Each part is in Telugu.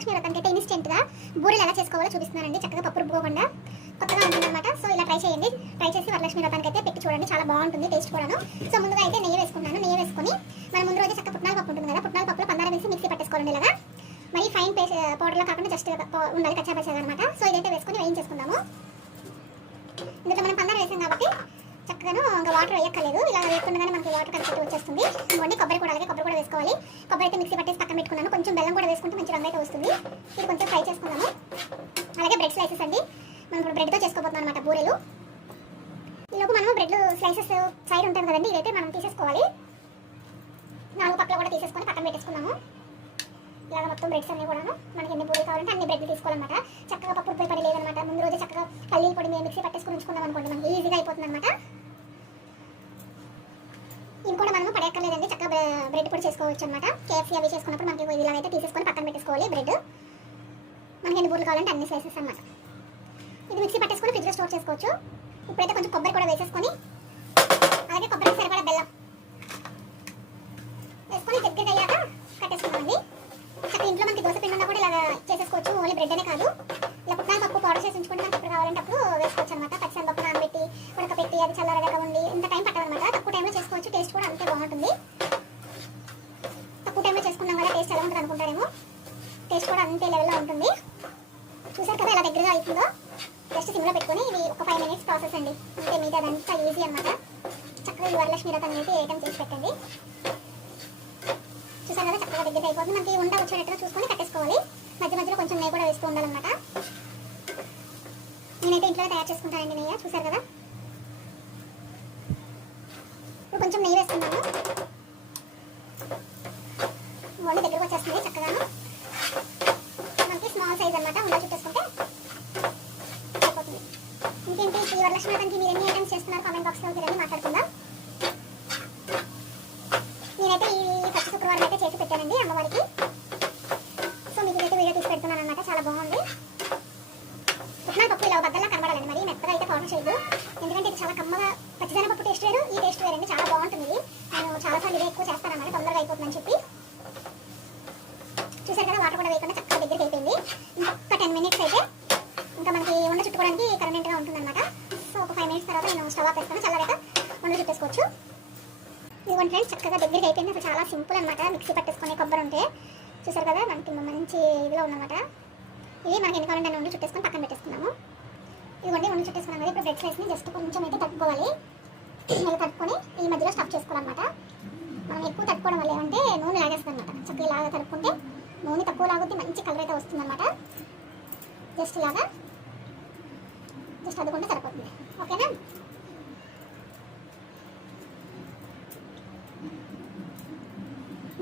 వరలక్ష్మి అయితే ఇన్స్టెంట్గా బూరెలు ఎలా చేసుకోవాలో చూపిస్తున్నానండి చక్కగా పప్పు రుబ్బుకోకుండా కొత్తగా ఉంటుందన్నమాట. సో ఇలా ట్రై చేయండి. ట్రై చేసి వరలక్ష్మి వ్రతానికి అయితే పెట్టి చూడండి. చాలా బాగుంటుంది టేస్ట్ కూడాను. సో ముందుగా అయితే నెయ్యి వేసుకున్నాను నెయ్యి వేసుకొని మనం ముందు రోజు చక్కగా పుట్నాల పప్పు ఉంటుంది కదా పుట్నాల పప్పులో పందారం వేసి మిక్సీ పట్టేసుకోవాలండి ఇలాగా. మరి ఫైన్ పేస్ట్ పౌడర్లో కాకుండా జస్ట్ eh, ఉండాలి కచ్చాపచ్చాగా అనమాట సో ఇదైతే వేసుకొని వేయించేసుకుందాము ఇందులో మనం పందార వేసాం కాబట్టి చక్కగాను ఇంకా వాటర్ వేయక్కర్లేదు. ఇలా వేయకుండానే మనకి వాటర్ కలిసి వచ్చేస్తుంది. ఇంకోండి కొబ్బరి కూడా అలాగే కొబ్బరి కూడా వేసుకోవాలి. కొబ్బరి అయితే మిక్సీ పట్టేసి పక్కన పెట్టుకున్నాను. కొంచెం బెల్లం కూడా వేసుకుంటే మంచి రంగు అయితే వస్తుంది. ఇది కొంచెం ఫ్రై చేసుకున్నాము అలాగే బ్రెడ్ స్లైసెస్ అండి. మనం ఇప్పుడు బ్రెడ్తో చేసుకోబోతున్నాం అనమాట బూరెలు. ఈలోపు మనం బ్రెడ్ స్లైసెస్ సైడ్ ఉంటుంది కదండి. ఇదైతే మనం తీసేసుకోవాలి. నాలుగు పక్కల కూడా తీసేసుకొని పక్కన పెట్టేసుకున్నాము. ఇలాగ మొత్తం బ్రెడ్స్ అన్నీ కూడా మనకి ఎన్ని బూరెలు కావాలంటే అన్ని బ్రెడ్లు తీసుకోవాలన్నమాట. చక్కగా పప్పు పొడి పడి లేదనమాట ముందు రోజు చక్కగా పల్లీలు పొడి మేము మిక్సీ పట్టేసుకుని ఉంచుకున్నాం అనుకోండి మనకి ఈజీగా అయిపోతుంది అనమాట ఇవి కూడా మనము పడేయక్కర్లేదండి. చక్కగా బ్రెడ్ పొడి చేసుకోవచ్చు అనమాట కేఎఫ్సీ అవి చేసుకున్నప్పుడు మనకి ఇలాగైతే తీసేసుకొని పక్కన పెట్టేసుకోవాలి బ్రెడ్. మనకి ఎన్ని బూర్లు కావాలంటే అన్ని స్లైసెస్ అనమాట ఇది మిక్సీ పట్టేసుకొని ఫ్రిడ్జ్లో స్టోర్ చేసుకోవచ్చు. ఇప్పుడైతే కొంచెం కొబ్బరి కూడా వేసేసుకొని అలాగే కొబ్బరి సరిపడా బెల్లం వేసుకొని దగ్గర అయ్యాక కట్టేసుకున్నామండి చక్కగా ఇంట్లో మనకి దోశ పిండి ఉన్నా కూడా ఇలా చేసేసుకోవచ్చు ఓన్లీ బ్రెడ్ అనే కాదు ఇలా పుట్నాల పప్పు పౌడర్ చేసి ఉంచుకుంటే మనకి ఎప్పుడు కావాలంటే అప్పుడు వేసుకోవచ్చు అనమాట పచ్చని పప్పు నానబెట్టి ఉడకపెట్టి అది చల్లరగా ఉండి ఇంత టైం పట్టదనమాట తక్కువ టైంలో చేసుకోవచ్చు టేస్ట్ కూడా అంతే బాగుంటుంది. తక్కువ టైంలో చేసుకున్నాం కదా టేస్ట్ ఎలా ఉంటుంది అనుకుంటారేమో? టేస్ట్ కూడా అంతే లెవెల్లో ఉంటుంది. చూసారు కదా ఇలా దగ్గరగా అవుతుందో జస్ట్ సిమ్లో పెట్టుకొని ఇది ఒక ఫైవ్ మినిట్స్ ప్రాసెస్ అండి. అంటే మిగతా అదంతా ఈజీ అనమాట చక్కగా ఈ వరలక్ష్మి రథం అనేది ఐటమ్ చేసి పెట్టండి. చూసారు కదా చక్కగా దగ్గర అయిపోతుంది. మనకి ఉండ వచ్చేటట్టుగా చూసుకొని కట్టేసుకోవాలి. మధ్య మధ్యలో కొంచెం నెయ్యి కూడా వేస్తూ ఉండాలన్నమాట. నేనైతే ఇంట్లో తయారు చేసుకుంటానండి నెయ్యి. చూసారు కదా? ఇప్పుడు కొంచెం నెయ్యి వేస్తున్నాను. వండి దగ్గరకు వచ్చేస్తుంది చక్కగాను. మనకి స్మాల్ సైజ్ అనమాట ఉండ చుట్టేసుకుంటే అయిపోతుంది. ఇంకేంటి? ఈ వరలక్ష్మి వ్రతానికి మీరు ఎన్ని ఐటమ్స్ చేస్తున్నారు? కామెంట్ బాక్స్లో రండి మాట్లాడుకుందాం. నేనైతే ఈ ఫస్ట్ శుక్రవారం అయితే చేసి పెట్టానండి అమ్మవారికి. సో మీకు అయితే వీడియో తీసి పెడుతున్నాను అనమాట చాలా బాగుంది. పుట్నాల పప్పు ఇలా బద్దలా కనబడాలండి మరి మెత్తగా అయితే పౌడర్ చేయదు ఎందుకంటే ఇది చాలా కమ్మగా పచ్చిదనపప్పు టేస్ట్ వేరు ఈ టేస్ట్ వేరండి. చాలా బాగుంటుంది ఇది. నేను చాలా సార్లు ఇదే ఎక్కువ చేస్తాను అన్నమాట తొందరగా అయిపోతుందని చెప్పి. చూసారు కదా వాటర్ కూడా వేయకుండా చక్కగా దగ్గరికి అయిపోయింది. ఇంకొక టెన్ మినిట్స్ అయితే ఇంకా మనకి ఉండ చుట్టుకోవడానికి కరెంట్గా ఉంటుందన్నమాట. సో ఒక ఫైవ్ మినిట్స్ తర్వాత నేను స్టవ్ ఆఫ్ వేస్తాను చల్లగా ఉండ చుట్టేసుకోవచ్చు. ఇదిగోండి ఫ్రెండ్స్ చక్కగా దగ్గరికి అయిపోయింది. అసలు చాలా సింపుల్ అనమాట మిక్సీ పట్టేసుకునే కొబ్బరి ఉంటే. చూసారు కదా మనకి మంచి ఇదిలో ఉందన్నమాట. ఇది మనకి ఎన్ని కావాలంటే ఉండి చుట్టేసుకొని పక్కన పెట్టేసుకున్నాము ఇదిగోండి ఉండి చుట్టేసుకున్నాం కదా ఇప్పుడు బ్రెడ్ స్లైస్ని జస్ట్ కొంచెం అయితే తట్టుకోవాలి. ఇలా తట్టుకొని ఈ మధ్యలో స్టఫ్ చేసుకోవాలన్నమాట. మనం ఎక్కువ తట్టుకోవడం వల్ల ఏమంటే నూనె లాగేస్తుంది అనమాట చక్కగా ఇలాగా తడుపుకుంటే నూనె తక్కువ లాగితే మంచి కలర్ అయితే వస్తుందన్నమాట. జస్ట్ ఇలాగా. జస్ట్ అదుకుంటే సరిపోతుంది. ఓకేనా?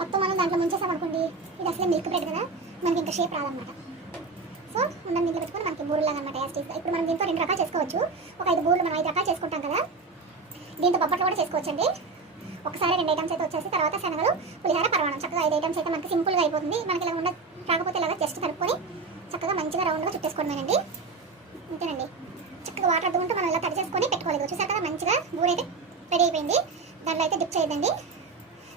మొత్తం మనం దాంట్లో ముంచేసామనుకోండి ఇది అసలే మిల్క్ బ్రెడ్ కదా. మనకి ఇంకా షేప్ రాదన్నమాట. సో మనం దీంట్లో పెట్టుకుని బూరెలు అనమాట ఇప్పుడు మనం దీంతో రెండు రకాలు చేసుకోవచ్చు. ఒక ఐదు బూరెలు మనం ఐదు రకాలు చేసుకుంటాం కదా. దీంతో బొబ్బట్లు కూడా చేసుకోవచ్చండి. ఒకసారి రెండు ఐటమ్స్ అయితే వచ్చేసి తర్వాత శనగలు పులిహార పరమాణం చక్కగా ఐదు ఐటమ్స్ అయితే మనకి సింపుల్గా అయిపోతుంది. మనకి ఇలా ఉండ కాకపోతే ఇలాగా జస్ట్ కలుపుకొని చక్కగా మంచిగా రౌండ్గా చుట్టేసుకోవడమేనండి అంతేనండి చక్కగా వాటర్ అద్దుకుంటూ మనం ఇలా తడి చేసుకొని పెట్టుకోలేదు చూసారు కదా మంచిగా బూర అయితే రెడీ అయిపోయింది. దాంట్లో అయితే డిప్ చేయదండి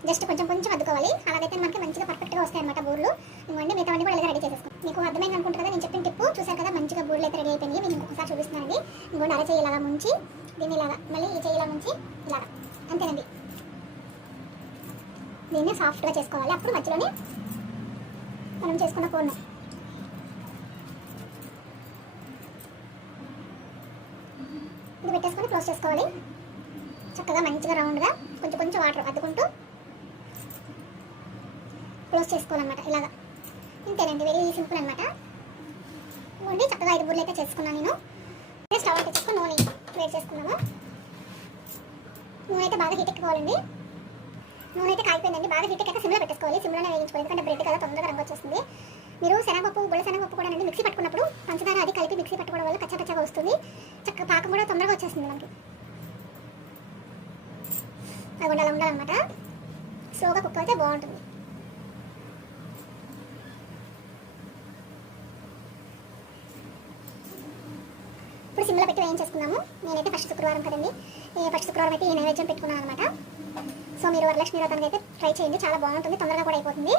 జస్ట్ కొంచెం కొంచెం అద్దుకోవాలి. అలాగైతే మనకి మంచిగా పర్ఫెక్ట్గా వస్తాయి అనమాట బూర్లు. ఇవ్వండి మిగతా అన్ని కూడా ఇలా రెడీ చేసేసుకోండి మీకు అర్థమైంది అనుకుంటారు కదా? నేను చెప్పిన టిప్పు చూసారు కదా? మంచిగా బూర్లు అయితే రెడీ అయిపోయింది మీకు ఇంకొకసారి చూపిస్తున్నానండి ఇంకోటి అర చేయి ఇలాగా ముంచి దీన్ని ఇలాగా మళ్ళీ ఈ చేయి ఇలా ముంచి ఇలాగా. అంతేనండి. దీన్ని సాఫ్ట్గా చేసుకోవాలి. అప్పుడు మధ్యలోనే మనం చేసుకున్న పూర్ణం ఇది పెట్టేసుకొని క్లోజ్ చేసుకోవాలి. చక్కగా మంచిగా రౌండ్గా కొంచెం కొంచెం వాటర్ అద్దుకుంటూ క్లోజ్ చేసుకోవాలన్నమాట. ఇలాగా. ఇంతేనండి వెరీ సింపుల్ అనమాట ఇవ్వండి చక్కగా ఐదు బూర్లు అయితే చేసుకున్నాను నేను. స్టవ్ అయితే చేసుకుని నూనె వేడి చేసుకున్నాము. నూనె అయితే బాగా హీట్ ఎక్కిపోవాలండి. నూనె అయితే కాగిపోయిందండి బాగా హీట్ ఎక్కాక సిమ్లో పెట్టేసుకోవాలి. సిమ్లోనే వేయించుకోవాలి ఎందుకంటే బ్రెడ్ కదా తొందరగా రంగు వచ్చేస్తుంది. మీరు శనగపప్పు గుళ్ళ శనగపప్పు కూడా అండి మిక్సీ పట్టుకున్నప్పుడు పంచదార అది కలిపి మిక్సీ పట్టుకోవడం వల్ల కచ్చా కచ్చగా వస్తుంది. చక్కగా పాకం కూడా తొందరగా వచ్చేస్తుంది మనకి. అది ఉండాలి ఉండాలన్నమాట. స్లోగా కుక్ అయితే బాగుంటుంది. ఏం చేసుకున్నాము నేనైతే ఫస్ట్ శుక్రవారం కదండి. ఈ ఫస్ట్ శుక్రవారం అయితే ఈ నైవేద్యం పెట్టుకున్నాను అనమాట సో మీరు వరలక్ష్మి వ్రతానికి అయితే ట్రై చేయండి. చాలా బాగుంటుంది. తొందరగా కూడా అయిపోతుంది.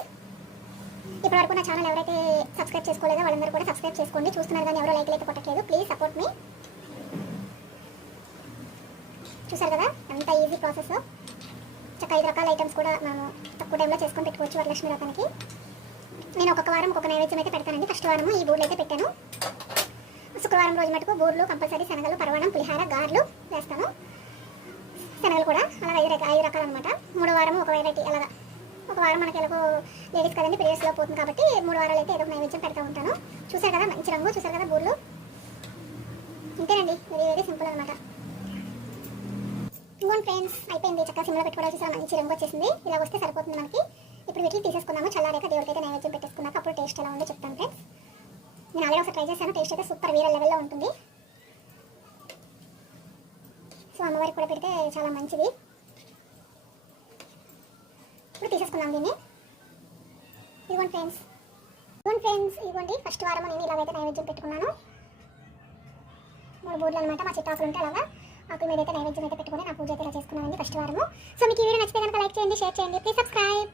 ఇప్పటివరకు ఇంతవరకు నా ఛానల్ ఎవరైతే సబ్స్క్రైబ్ చేసుకోలేదో వాళ్ళందరూ కూడా సబ్స్క్రైబ్ చేసుకోండి. చూస్తున్నారు కానీ ఎవరో లైక్లు అయితే కొట్టట్లేదు. Please support me. చూసారు కదా? ఎంత ఈజీ ప్రాసెస్. చక్క ఐదు రకాల ఐటమ్స్ కూడా మనం తక్కువ టైంలో చేసుకొని పెట్టుకోవచ్చు వరలక్ష్మి వ్రతానికి. నేను ఒక్కొక్క వారం ఒక్కొక్క నైవేద్యం అయితే పెడతానండి. ఫస్ట్ వారము ఈ బూర్లు అయితే పెట్టాను. శుక్రవారం రోజు మటుకు బూర్లు కంపల్సరీ శనగలు పరవణం పులిహార గారెలు వేస్తాము శనగలు కూడా అలా ఐదు రకాల ఐదు రకాలు అనమాట మూడో వారం ఒక వెరైటీ అలాగా. ఒక వారం మనకి ఎలాగో లేడీస్ కదండి పీరియడ్స్లో పోతుంది కాబట్టి మూడు వారాలు అయితే ఏదో నైవేద్యం పెడతా ఉంటాను. చూసారు కదా మంచి రంగు చూసారు కదా బూర్లు? ఇంతేనండి వెరీ వెరీ సింపుల్ అనమాట ఇంకోండి ఫ్రెండ్స్ అయిపోయింది. చక్కగా సిమ్లో పెట్టుకోవడం చూసారా మంచి రంగు వచ్చేసింది. ఇలా వస్తే సరిపోతుంది మనకి. ఇప్పుడు వీటిని తీసేసుకుందాము. చల్లారాక దేవుడికి అయితే నైవేద్యం పెట్టేసుకున్నాక అప్పుడు టేస్ట్ ఎలా ఉందో చెప్తాను ఫ్రెండ్స్. నేను ఆల్రెడీ ఒకసారి ట్రై చేశాను. టేస్ట్ అయితే సూపర్ వేరే లెవెల్లో ఉంటుంది. సో అమ్మవారికి కూడా పెడితే చాలా మంచిది. ఇప్పుడు తీసేసుకున్నాం దీన్ని. ఇదిగోండి ఫ్రెండ్స్ ఇదిగోండి ఫ్రెండ్స్ ఇదిగోండి. ఫస్ట్ వారం నేను ఇలాగైతే నైవేద్యం పెట్టుకున్నాను. మూడు బూర్లు అనమాట మా చిట్టాకులు ఉంటే అలాగా. ఆకుల మీద అయితే నైవేద్యం అయితే పెట్టుకుని నా పూజ అయితే ఇలా చేసుకున్నానండి ఫస్ట్ వారము. సో మీకు ఈ వీడియో నచ్చితే కనుక లైక్ చేయండి షేర్ చేయండి. Please subscribe